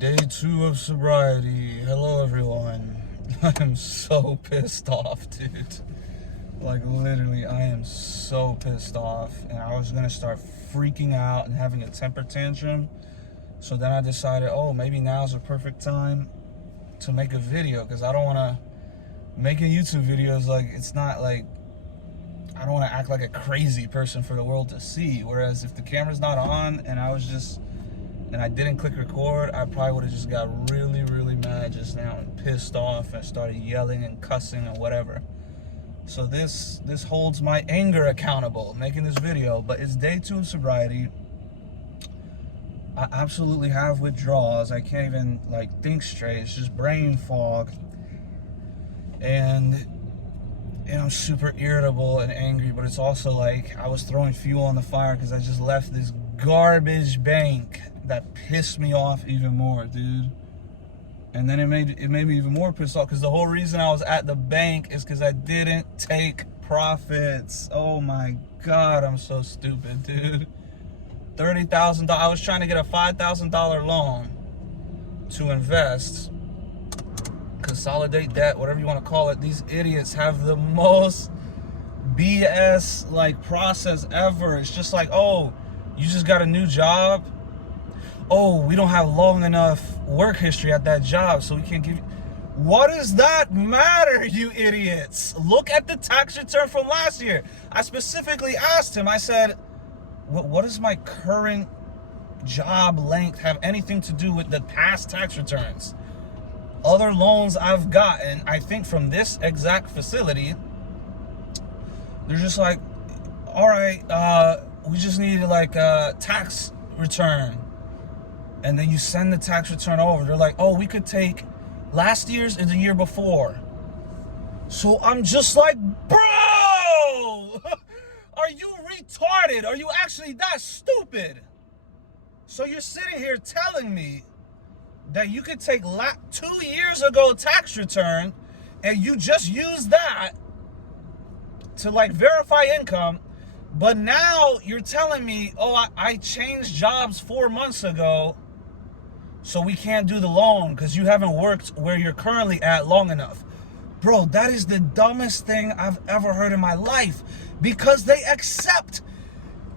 Day 2 of sobriety. Hello, everyone. I am so pissed off, dude. Like, literally, I am so pissed off. And I was going to start freaking out and having a temper tantrum. So then I decided, oh, maybe now's a perfect time to make a video. Because I don't want to... Making YouTube videos, like, it's not like... I don't want to act like a crazy person for the world to see. Whereas if the camera's not on and I didn't click record, I probably would have just got really, really mad just now and pissed off and started yelling and cussing and whatever. So this holds my anger accountable, making this video. But it's day 2 of sobriety. I absolutely have withdrawals. I can't even like think straight. It's just brain fog. And I'm super irritable and angry, but it's also like I was throwing fuel on the fire because I just left this garbage bank that pissed me off even more, dude. And then it made me even more pissed off because the whole reason I was at the bank is because I didn't take profits. Oh my God, I'm so stupid, dude. $30,000. I was trying to get a $5,000 loan to invest, consolidate debt, whatever you want to call it. These idiots have the most BS like process ever. It's just like, oh, you just got a new job. Oh, we don't have long enough work history at that job, so we can't give you... What does that matter, you idiots? Look at the tax return from last year. I specifically asked him, I said, what does my current job length have anything to do with the past tax returns? Other loans I've gotten, I think from this exact facility, they're just like, all right, we just need like a tax return. And then you send the tax return over. They're like, oh, we could take last year's and the year before. So I'm just like, bro, are you retarded? Are you actually that stupid? So you're sitting here telling me that you could take 2 years ago tax return and you just use that to like verify income. But now you're telling me, oh, I changed jobs 4 months ago, so we can't do the loan because you haven't worked where you're currently at long enough. Bro, that is the dumbest thing I've ever heard in my life, because they accept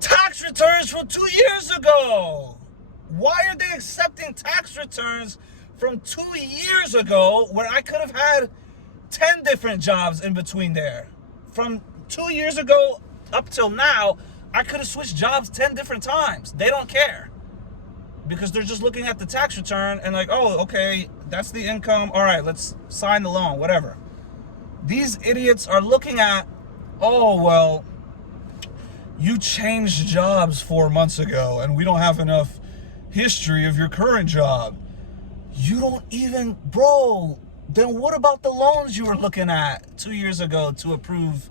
tax returns from 2 years ago. Why are they accepting tax returns from 2 years ago where I could have had 10 different jobs in between there? From 2 years ago up till now, I could have switched jobs 10 different times. They don't care. Because they're just looking at the tax return and like, oh, okay, that's the income. All right, let's sign the loan, whatever. These idiots are looking at, oh, well, you changed jobs 4 months ago and we don't have enough history of your current job. You don't even, bro, then what about the loans you were looking at 2 years ago to approve?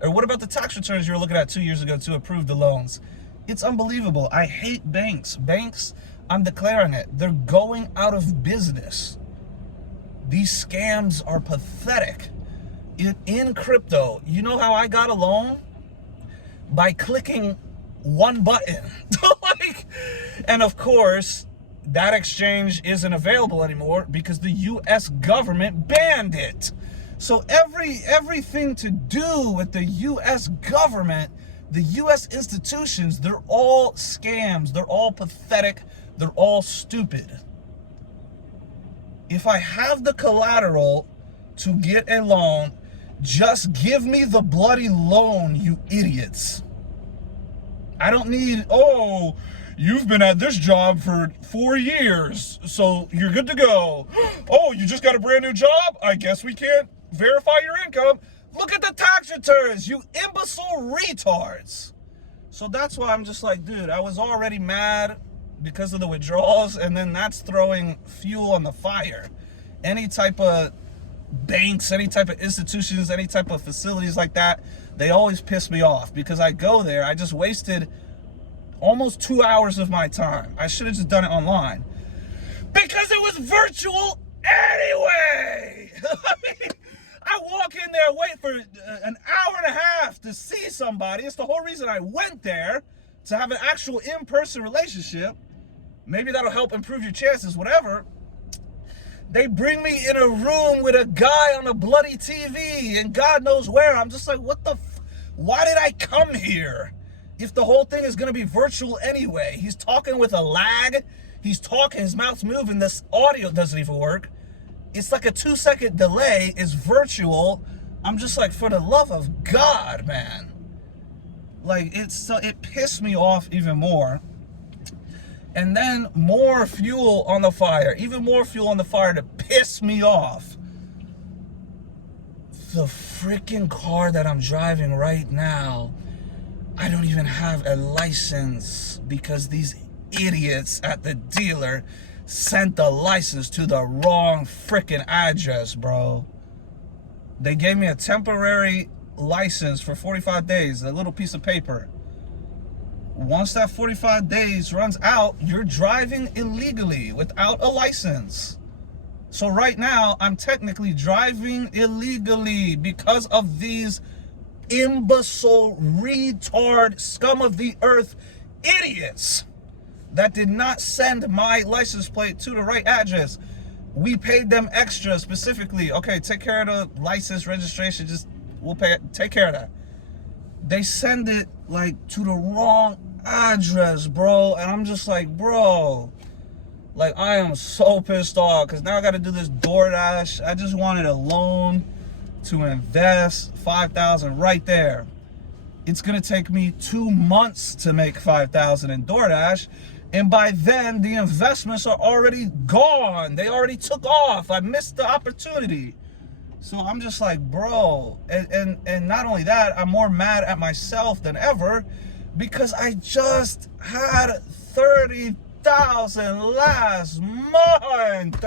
Or what about the tax returns you were looking at 2 years ago to approve the loans? It's unbelievable. I hate banks. Banks, I'm declaring it, they're going out of business. These scams are pathetic. In crypto, you know how I got a loan? By clicking one button. And of course, that exchange isn't available anymore because the US government banned it. So everything to do with the US government, the US institutions, they're all scams. They're all pathetic. They're all stupid. If I have the collateral to get a loan, just give me the bloody loan, you idiots. I don't need, oh, you've been at this job for 4 years, so you're good to go. Oh, you just got a brand new job? I guess we can't verify your income. Look at the tax returns, you imbecile retards. So that's why I'm just like, dude, I was already mad because of the withdrawals, and then that's throwing fuel on the fire. Any type of banks, any type of institutions, any type of facilities like that, they always piss me off because I go there. I just wasted almost 2 hours of my time. I should have just done it online because it was virtual anyway. I walk in there, wait for an hour and a half to see somebody. It's the whole reason I went there, to have an actual in-person relationship. Maybe that'll help improve your chances, whatever. They bring me in a room with a guy on a bloody TV and God knows where. I'm just like, what the why did I come here? If the whole thing is going to be virtual anyway. He's talking with a lag. He's talking, his mouth's moving, this audio doesn't even work. It's like a 2-second delay, it's virtual. I'm just like, for the love of God, man. Like, it pissed me off even more. And then more fuel on the fire, even more fuel on the fire to piss me off. The freaking car that I'm driving right now, I don't even have a license because these idiots at the dealer sent the license to the wrong freaking address, bro. They gave me a temporary license for 45 days, a little piece of paper. Once that 45 days runs out, you're driving illegally without a license. So right now, I'm technically driving illegally because of these imbecile, retard, scum of the earth idiots that did not send my license plate to the right address. We paid them extra specifically. Okay, take care of the license registration. We'll take care of that. They send it like to the wrong address, bro. And I'm just like, bro, like I am so pissed off because now I got to do this DoorDash. I just wanted a loan to invest $5,000 right there. It's going to take me 2 months to make $5,000 in DoorDash. And by then the investments are already gone. They already took off. I missed the opportunity. So I'm just like, bro, and not only that, I'm more mad at myself than ever because I just had 30,000 last month.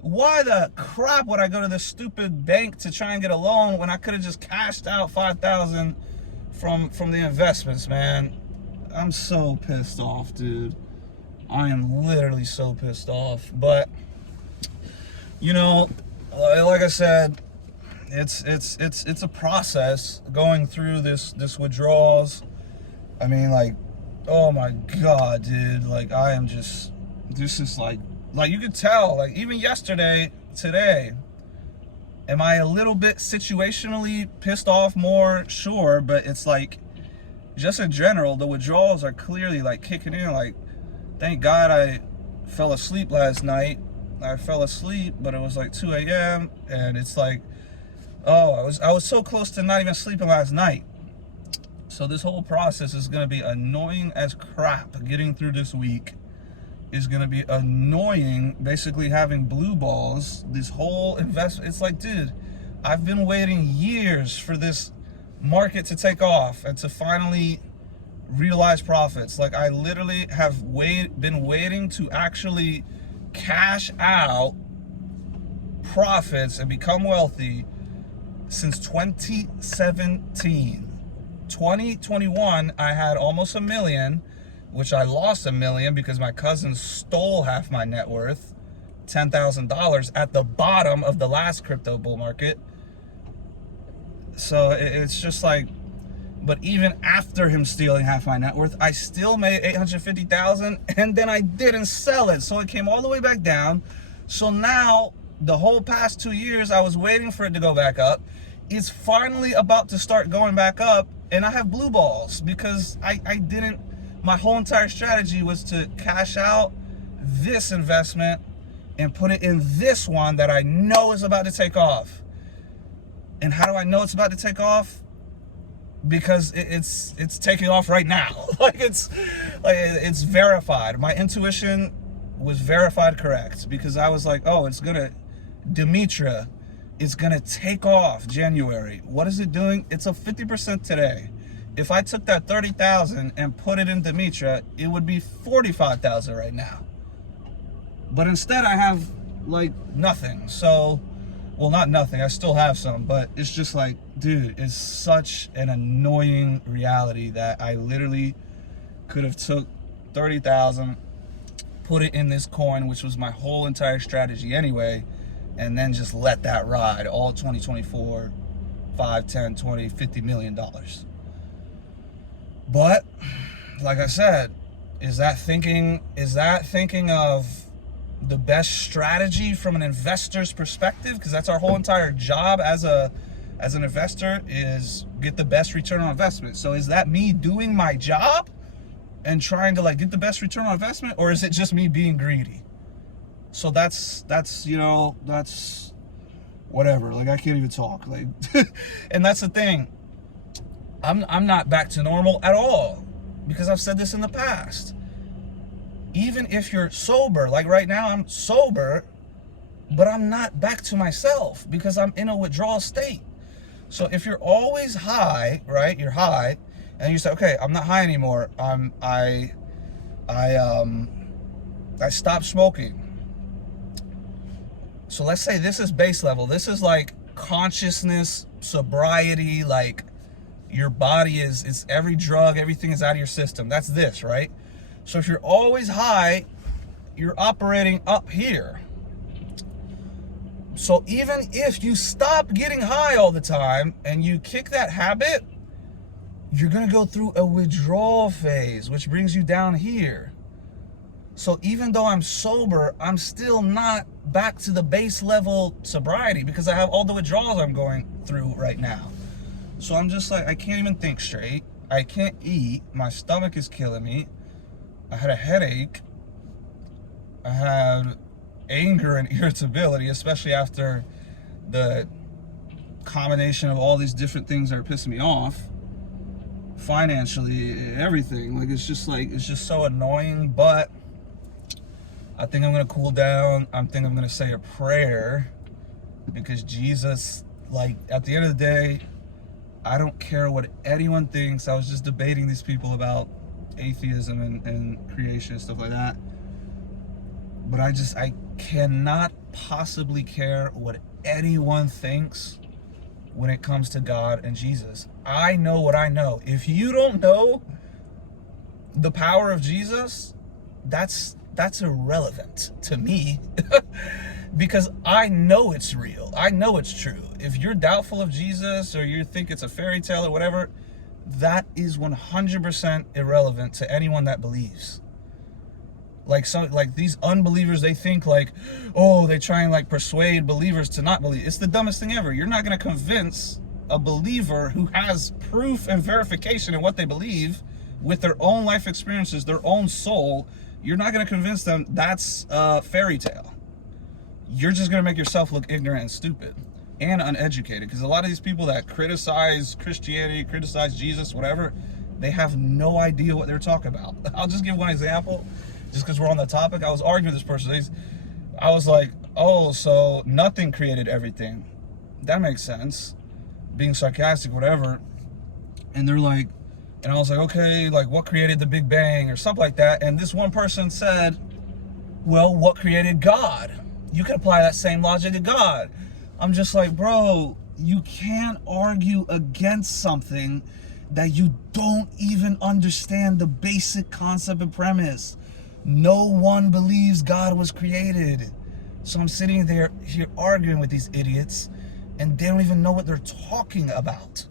Why the crap would I go to this stupid bank to try and get a loan when I could have just cashed out 5,000 from the investments, man? I'm so pissed off, dude. I am literally so pissed off. But you know, like I said, it's a process going through this withdrawals. I mean, like, oh my God, dude. Like, I am just, this is like you could tell, like even yesterday, today, am I a little bit situationally pissed off more? Sure, but it's like, just in general, the withdrawals are clearly like kicking in. Like, thank God I fell asleep last night. I fell asleep, but it was like 2 a.m. and it's like, oh, I was so close to not even sleeping last night. So this whole process is going to be annoying as crap. Getting through this week is going to be annoying. Basically having blue balls, this whole investment. It's like, dude, I've been waiting years for this market to take off and to finally realize profits. Like, I literally have been waiting to actually cash out profits and become wealthy since 2017. 2021, I had almost $1 million, which I lost $1 million because my cousin stole half my net worth, $10,000 at the bottom of the last crypto bull market. So it's just like, but even after him stealing half my net worth, I still made $850,000, and then I didn't sell it. So it came all the way back down. So now the whole past 2 years, I was waiting for it to go back up. It's finally about to start going back up, and I have blue balls because I didn't, my whole entire strategy was to cash out this investment and put it in this one that I know is about to take off. And how do I know it's about to take off? Because it's taking off right now. it's verified. My intuition was verified correct because I was like, oh, Demetra is gonna take off January. What is it doing? It's a 50% today. If I took that 30,000 and put it in Demetra, it would be 45,000 right now. But instead I have like nothing. So, well, not nothing, I still have some, but it's just like, dude, it's such an annoying reality that I literally could have took 30,000, put it in this coin, which was my whole entire strategy anyway, and then just let that ride all 2024, 5, 10, 20, $50 million. But like I said, is that thinking of the best strategy from an investor's perspective, because that's our whole entire job as an investor, is get the best return on investment. So is that me doing my job and trying to like get the best return on investment, or is it just me being greedy? So that's whatever. Like, I can't even talk. Like, and that's the thing. I'm not back to normal at all, because I've said this in the past. Even if you're sober, like right now I'm sober, but I'm not back to myself because I'm in a withdrawal state. So if you're always high, right? You're high, and you say, okay, I'm not high anymore. I stopped smoking. So let's say this is base level. This is like consciousness, sobriety, like your body it's every drug, everything is out of your system. That's this, right? So if you're always high, you're operating up here. So even if you stop getting high all the time and you kick that habit, you're gonna go through a withdrawal phase, which brings you down here. So even though I'm sober, I'm still not back to the base level sobriety because I have all the withdrawals I'm going through right now. So I'm just like, I can't even think straight. I can't eat. My stomach is killing me. I had a headache. I had anger and irritability, especially after the combination of all these different things that are pissing me off. Financially, everything. Like, it's just so annoying, but I think I'm gonna cool down. I think I'm gonna say a prayer, because Jesus, like, at the end of the day, I don't care what anyone thinks. I was just debating these people about atheism and creation and stuff like that. But I cannot possibly care what anyone thinks when it comes to God and Jesus. I know what I know. If you don't know the power of Jesus, that's irrelevant to me because I know it's real. I know it's true. If you're doubtful of Jesus or you think it's a fairy tale or whatever, that is 100% irrelevant to anyone that believes. Like these unbelievers, they think like, oh, they try and like persuade believers to not believe. It's the dumbest thing ever. You're not going to convince a believer who has proof and verification in what they believe with their own life experiences, their own soul. You're not going to convince them that's a fairy tale. You're just going to make yourself look ignorant and stupid and uneducated, because a lot of these people that criticize Christianity, criticize Jesus, whatever, they have no idea what they're talking about. I'll just give one example, just because we're on the topic. I was arguing with this person. I was like, oh, so nothing created everything. That makes sense. Being sarcastic, whatever. And they're like, and I was like, okay, like what created the Big Bang or something like that? And this one person said, well, what created God? You could apply that same logic to God. I'm just like, bro, you can't argue against something that you don't even understand the basic concept and premise. No one believes God was created. So I'm sitting there here arguing with these idiots, and they don't even know what they're talking about.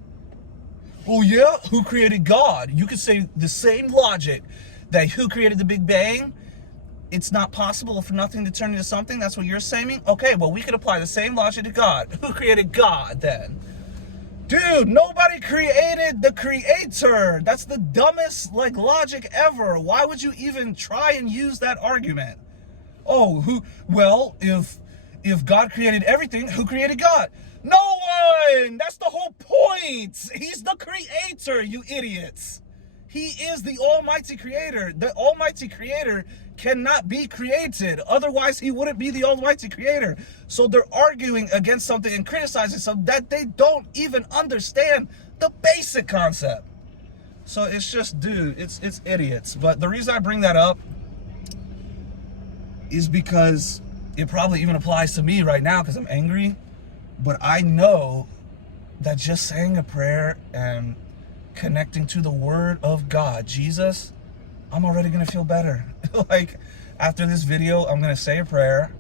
Oh yeah, who created God? You could say the same logic that who created the Big Bang? It's not possible for nothing to turn into something. That's what you're saying? Okay, well, we could apply the same logic to God. Who created God then? Dude, nobody created the creator. That's the dumbest logic ever. Why would you even try and use that argument? Oh, if God created everything, who created God? No one! That's the whole point. He's the creator, you idiots. He is the almighty creator. The almighty creator cannot be created. Otherwise, he wouldn't be the almighty creator. So they're arguing against something and criticizing something that they don't even understand the basic concept. So it's just, dude, it's idiots. But the reason I bring that up is because it probably even applies to me right now because I'm angry. But I know that just saying a prayer and connecting to the word of God, Jesus, I'm already gonna feel better. Like, after this video, I'm gonna say a prayer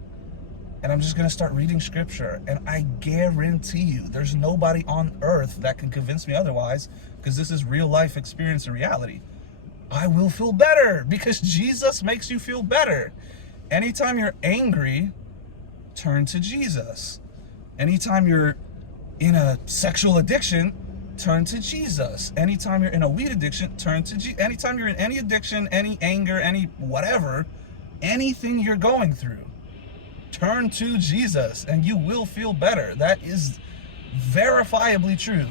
and I'm just gonna start reading scripture, and I guarantee you there's nobody on earth that can convince me otherwise, because this is real life experience and reality. I will feel better because Jesus makes you feel better. Anytime you're angry, turn to Jesus. Anytime you're in a sexual addiction, turn to Jesus. Anytime you're in a weed addiction, turn to Jesus. Anytime you're in any addiction, any anger, any whatever, anything you're going through, turn to Jesus and you will feel better. That is verifiably true.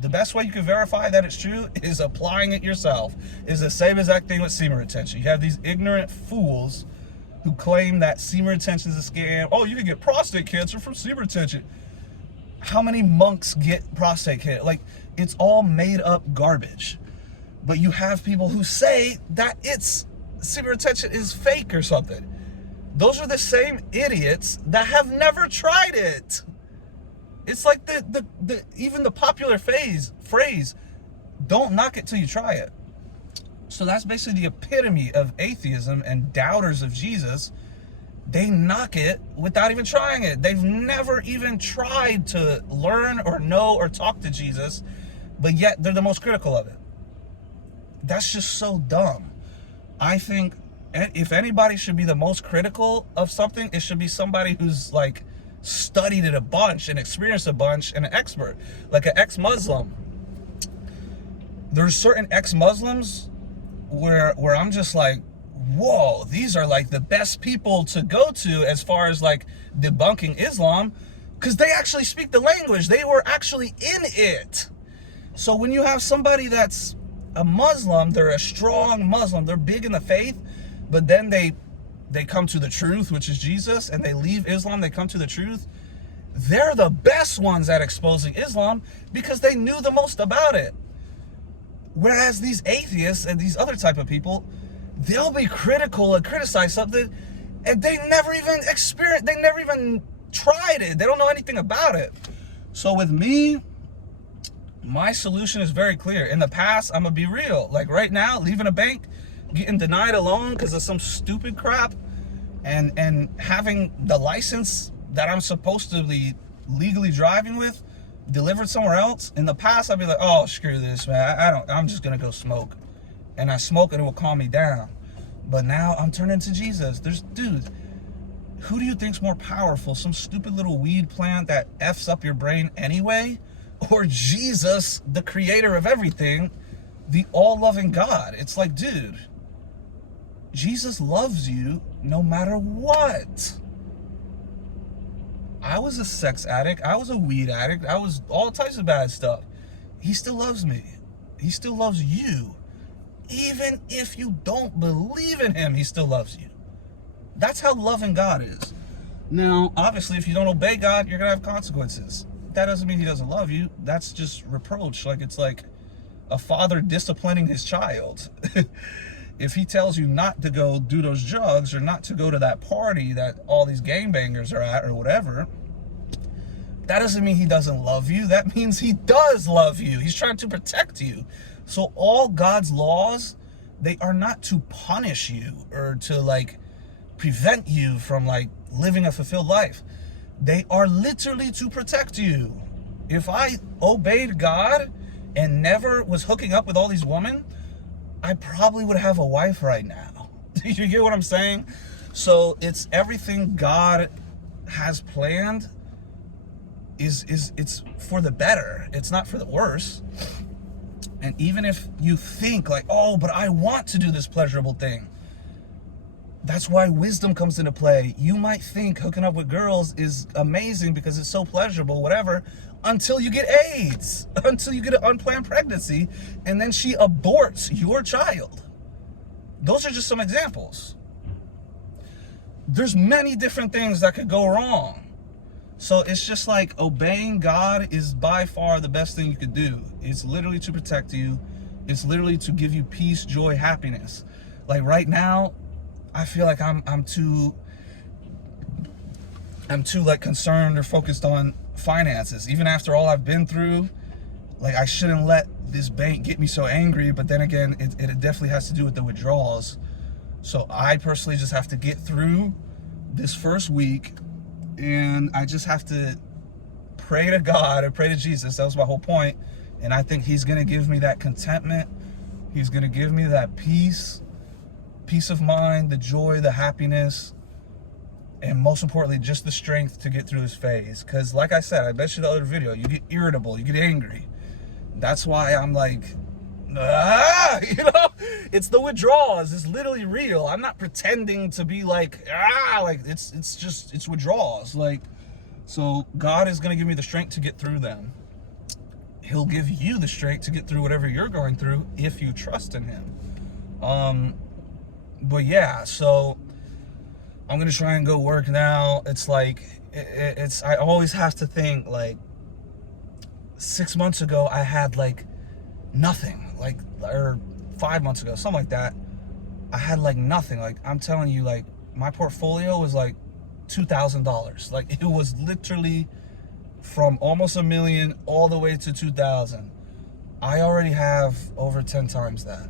The best way you can verify that it's true is applying it yourself. It's the same exact thing with semen retention. You have these ignorant fools who claim that semen retention is a scam. Oh, you can get prostate cancer from semen retention. How many monks get prostate cancer? Like, it's all made up garbage. But you have people who say that semen retention is fake or something. Those are the same idiots that have never tried it. It's like even the popular phrase, don't knock it till you try it. So that's basically the epitome of atheism and doubters of Jesus. They knock it without even trying it. They've never even tried to learn or know or talk to Jesus, but yet they're the most critical of it. That's just so dumb. I think if anybody should be the most critical of something, it should be somebody who's like studied it a bunch and experienced a bunch and an expert, like an ex-Muslim. There's certain ex-Muslims where I'm just like, whoa, these are like the best people to go to as far as like debunking Islam, because they actually speak the language. They were actually in it. So when you have somebody that's a Muslim, they're a strong Muslim, they're big in the faith, but then they come to the truth, which is Jesus, and they leave Islam, they come to the truth. They're the best ones at exposing Islam because they knew the most about it. Whereas these atheists and these other type of people, they'll be critical and criticize something, and they never even experienced, they never even tried it. They don't know anything about it. So with me, my solution is very clear. In the past, I'm gonna be real. Like right now, leaving a bank, getting denied a loan because of some stupid crap, and having the license that I'm supposed to be legally driving with delivered somewhere else. In the past, I'd be like, oh, screw this, man. I'm just gonna go smoke. And I smoke and it will calm me down. But now I'm turning to Jesus. Dude, who do you think's more powerful? Some stupid little weed plant that F's up your brain anyway? Or Jesus, the creator of everything, the all-loving God? It's like, dude, Jesus loves you no matter what. I was a sex addict. I was a weed addict. I was all types of bad stuff. He still loves me. He still loves you. Even if you don't believe in him, he still loves you. That's how loving God is. Now, obviously, if you don't obey God, you're going to have consequences. That doesn't mean he doesn't love you. That's just reproach. Like, it's like a father disciplining his child. If he tells you not to go do those drugs or not to go to that party that all these gangbangers are at or whatever, that doesn't mean he doesn't love you. That means he does love you. He's trying to protect you. So all God's laws, they are not to punish you or to like prevent you from like living a fulfilled life. They are literally to protect you. If I obeyed God and never was hooking up with all these women, I probably would have a wife right now. You get what I'm saying? So it's everything God has planned it's for the better. It's not for the worse. And even if you think like, oh, but I want to do this pleasurable thing, that's why wisdom comes into play. You might think hooking up with girls is amazing because it's so pleasurable, whatever, until you get AIDS, until you get an unplanned pregnancy, and then she aborts your child. Those are just some examples. There's many different things that could go wrong. So it's just like obeying God is by far the best thing you could do. It's literally to protect you. It's literally to give you peace, joy, happiness. Like right now, I feel like I'm too like concerned or focused on finances. Even after all I've been through, like I shouldn't let this bank get me so angry. But then again, it definitely has to do with the withdrawals. So I personally just have to get through this first week, and I just have to pray to God or pray to Jesus. That was my whole point. And I think he's going to give me that contentment. He's going to give me that peace. peace of mind, the joy, the happiness, and most importantly, just the strength to get through this phase. Because like I said, I bet you the other video, you get irritable, you get angry. That's why I'm like, you know, it's the withdrawals. It's literally real. I'm not pretending to be like, like it's withdrawals. Like, so God is going to give me the strength to get through them. He'll give you the strength to get through whatever you're going through if you trust in him. But yeah, so I'm going to try and go work now. It's like, I always have to think, like, 6 months ago, I had like nothing, like, or 5 months ago, something like that. I had like nothing. Like, I'm telling you, like, my portfolio was like $2,000. Like, it was literally from almost $1 million all the way to 2,000. I already have over 10 times that.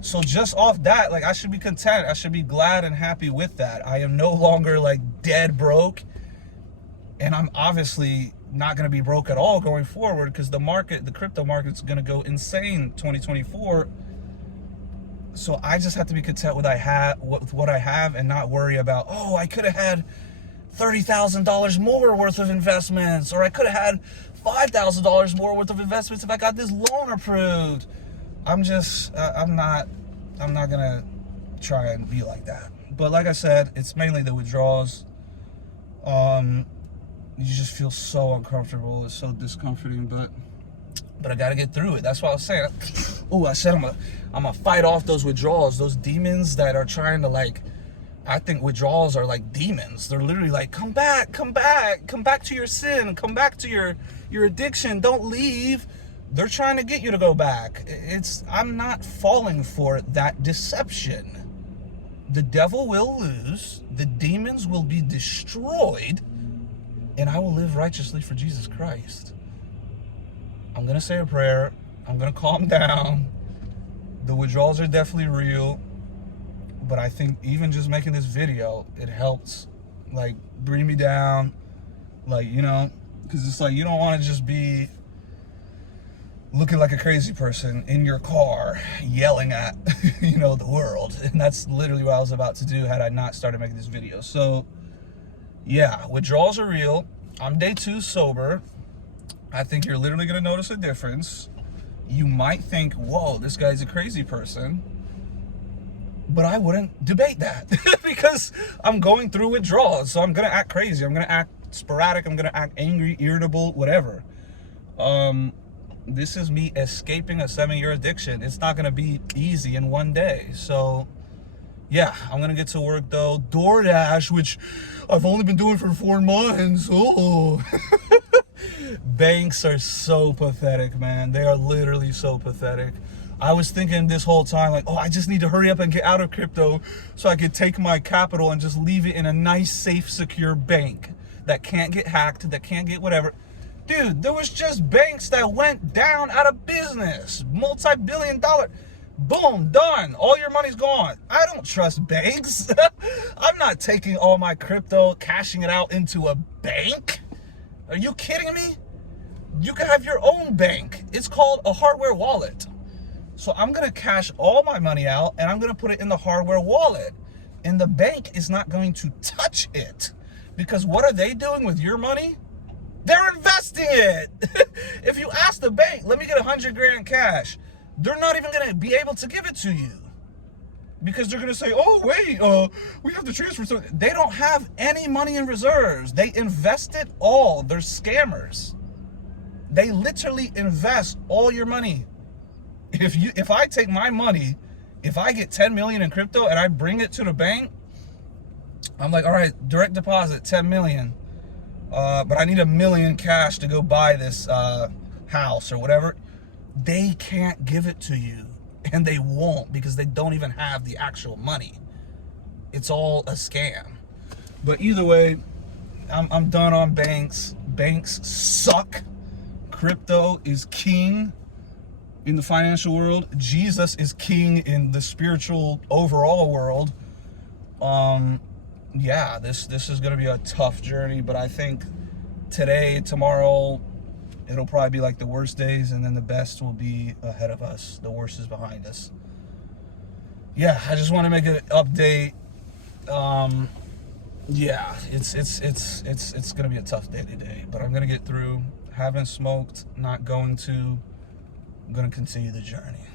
So just off that, like, I should be content. I should be glad and happy with that. I am no longer like dead broke, and I'm obviously not going to be broke at all going forward, because the market, the crypto market's going to go insane 2024. So I just have to be content with what I have and not worry about, oh, I could have had $30,000 more worth of investments, or I could have had $5,000 more worth of investments if I got this loan approved. I'm not gonna try and be like that. But like I said, it's mainly the withdrawals. You just feel so uncomfortable. It's so discomforting, but I gotta get through it. That's what I was saying. Oh, I said I'm gonna fight off those withdrawals, those demons that are trying to, like, I think withdrawals are like demons. They're literally like, come back to your sin, come back to your addiction, don't leave. They're trying to get you to go back. I'm not falling for that deception. The devil will lose, the demons will be destroyed, and I will live righteously for Jesus Christ. I'm gonna say a prayer. I'm gonna calm down. The withdrawals are definitely real, but I think even just making this video, it helps, like, bring me down, like, you know, because it's like, you don't want to just be looking like a crazy person in your car yelling at, you know, the world. And that's literally what I was about to do had I not started making this video. So yeah, withdrawals are real. I'm day 2 sober. I think you're literally going to notice a difference. You might think, whoa, this guy's a crazy person. But I wouldn't debate that because I'm going through withdrawals. So I'm going to act crazy. I'm going to act sporadic. I'm going to act angry, irritable, whatever. This is me escaping a 7-year addiction. It's not going to be easy in one day. So yeah, I'm going to get to work though. DoorDash, which I've only been doing for 4 months. Oh, banks are so pathetic, man. They are literally so pathetic. I was thinking this whole time, like, oh, I just need to hurry up and get out of crypto so I could take my capital and just leave it in a nice, safe, secure bank that can't get hacked, that can't get whatever. Dude, there was just banks that went down out of business. Multi-billion-dollar. Boom, done. All your money's gone. I don't trust banks. I'm not taking all my crypto, cashing it out into a bank. Are you kidding me? You can have your own bank. It's called a hardware wallet. So I'm going to cash all my money out and I'm going to put it in the hardware wallet. And the bank is not going to touch it. Because what are they doing with your money? They're investing it. If you ask the bank, let me get 100 grand cash, they're not even going to be able to give it to you. Because they're going to say, oh, wait, we have to transfer something. They don't have any money in reserves. They invest it all. They're scammers. They literally invest all your money. If I take my money, if I get 10 million in crypto and I bring it to the bank, I'm like, all right, direct deposit, 10 million. But I need $1 million cash to go buy this house or whatever. They can't give it to you, and they won't because they don't even have the actual money. It's all a scam. But either way, I'm done on banks. Banks suck. Crypto is king in the financial world. Jesus is king in the spiritual overall world. Yeah, this is going to be a tough journey, but I think today, tomorrow, it'll probably be like the worst days, and then the best will be ahead of us. The worst is behind us. yeah, I just want to make an update. Yeah, it's gonna be a tough day today, but I'm gonna get through. Haven't smoked, not going to. I'm gonna continue the journey.